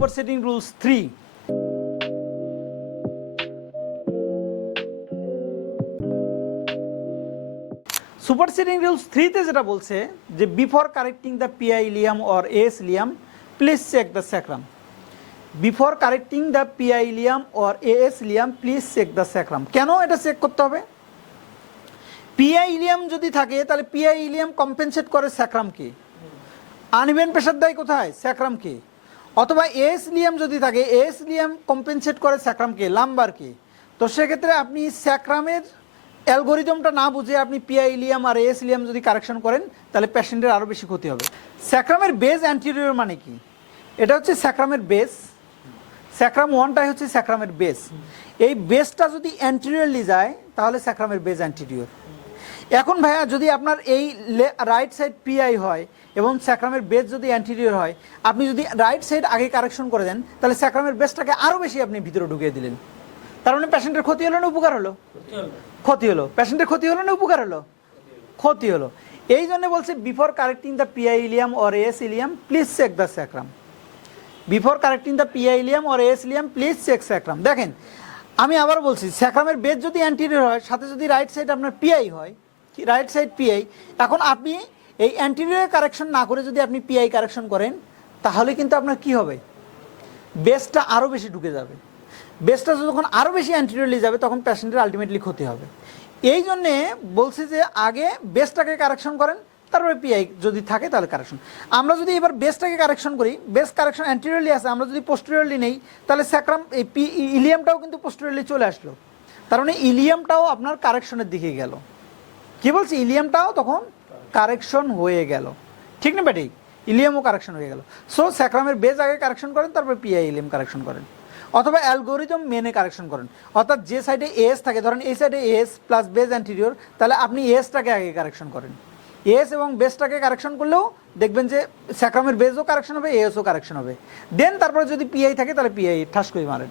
সুপারসেটিং rules 3। সুপারসেটিং rules 3-তে যেটা বলছে যে before correcting the PI ilium or S ilium please check the sacrum. Before correcting the PI ilium or S ilium please check the sacrum. কেন এটা check করতে হবে? PI Ilium যদি থাকে তাহলে পিআই ইলিয়াম কম্পেনসেট করে স্যাক্রামকে, আনইভেন প্রেশার দেয় কোথায়? স্যাক্রামকে। অথবা এস ইলিয়াম যদি থাকে, এস ইলিয়াম কম্পেনসেট করে স্যাক্রামকে, লাম্বারকে। তো সেক্ষেত্রে আপনি স্যাক্রামের অ্যালগোরিদমটা না বুঝে আপনি পিআই ইলিয়াম আর এস ইলিয়াম যদি কারেকশন করেন তাহলে পেশেন্টের আরও বেশি ক্ষতি হবে। স্যাক্রামের বেস অ্যান্টিরিয়র মানে কি? এটা হচ্ছে স্যাক্রামের বেস। স্যাক্রাম 1টাই হচ্ছে স্যাক্রামের বেস। এই বেসটা যদি অ্যান্টিরিয়রলি যায় তাহলে স্যাক্রামের বেস অ্যান্টিরিয়র। এখন ভাইয়া যদি আপনার এই রাইট সাইড পিআই হয় এবং স্যাক্রামের বেস যদি অ্যান্টিরিয়র হয়, আপনি যদি রাইট সাইড আগে কারেকশন করে দেন তাহলে স্যাক্রামের বেসটাকে আরও বেশি আপনি ভিতরে ঢুকিয়ে দিলেন। তার মানে পেশেন্টের ক্ষতি হলো না উপকার হলো? ক্ষতি হলো। পেশেন্টের ক্ষতি হলো না উপকার হলো? ক্ষতি হলো। এই জন্য বলছে before correcting the PI ilium or S ilium please check the sacrum. Before correcting the PI ilium or S ilium please check sacrum. দেখেন আমি আবার বলছি, স্যাক্রামের বেস যদি অ্যান্টিরিয়র হয়, সাথে যদি রাইট সাইড আপনার পিআই হয়, রাইট সাইড পিআই, এখন আপনি এই অ্যান্টিরিয়র কারেকশন না করে যদি আপনি পিআই কারেকশন করেন তাহলে কিন্তু আপনার কি হবে? বেসটা আরও বেশি ঢুকে যাবে। বেসটা যখন আরও বেশি অ্যান্টিরিয়রলি যাবে তখন পেশেন্টের আলটিমেটলি ক্ষতি হবে। এই জন্যে বলছে যে আগে বেসটাকে কারেকশন করেন, তারপরে পিআই যদি থাকে তাহলে কারেকশন। আমরা যদি এবার বেসটাকে কারেকশন করি, বেস কারেকশন অ্যান্টিরিয়রলি আছে, আমরা যদি পোস্টেরিয়রলি নেই তাহলে স্যাক্রাম এই ইলিয়ামটাও কিন্তু পোস্টেরিয়রলি চলে আসলো। তার মানে ইলিয়ামটাও আপনার কারেকশনের দিকে গেল। কি বলছি? ইলিয়ামটাও তখন কারেকশন হয়ে গেল। ঠিক না বেটি? ইলিয়ামও কারেকশন হয়ে গেল। সো স্যাক্রামের বেস আগে কারেকশন করেন, তারপরে পিআই ইলিয়াম কারেকশন করেন, অথবা অ্যালগোরিদম মেনে কারেকশন করেন। অর্থাৎ যে সাইডে এস থাকে, ধরেন এই সাইডে এস প্লাস বেস অ্যান্টিরিয়র, তাহলে আপনি এসটাকে আগে কারেকশন করেন। এস এবং বেসটাকে কারেকশন করলেও দেখবেন যে স্যাক্রামের বেসও কারেকশন হবে, এসও কারেকশন হবে। দেন তারপরে যদি পিআই থাকে তাহলে পিআই ঠাস করে মারেন।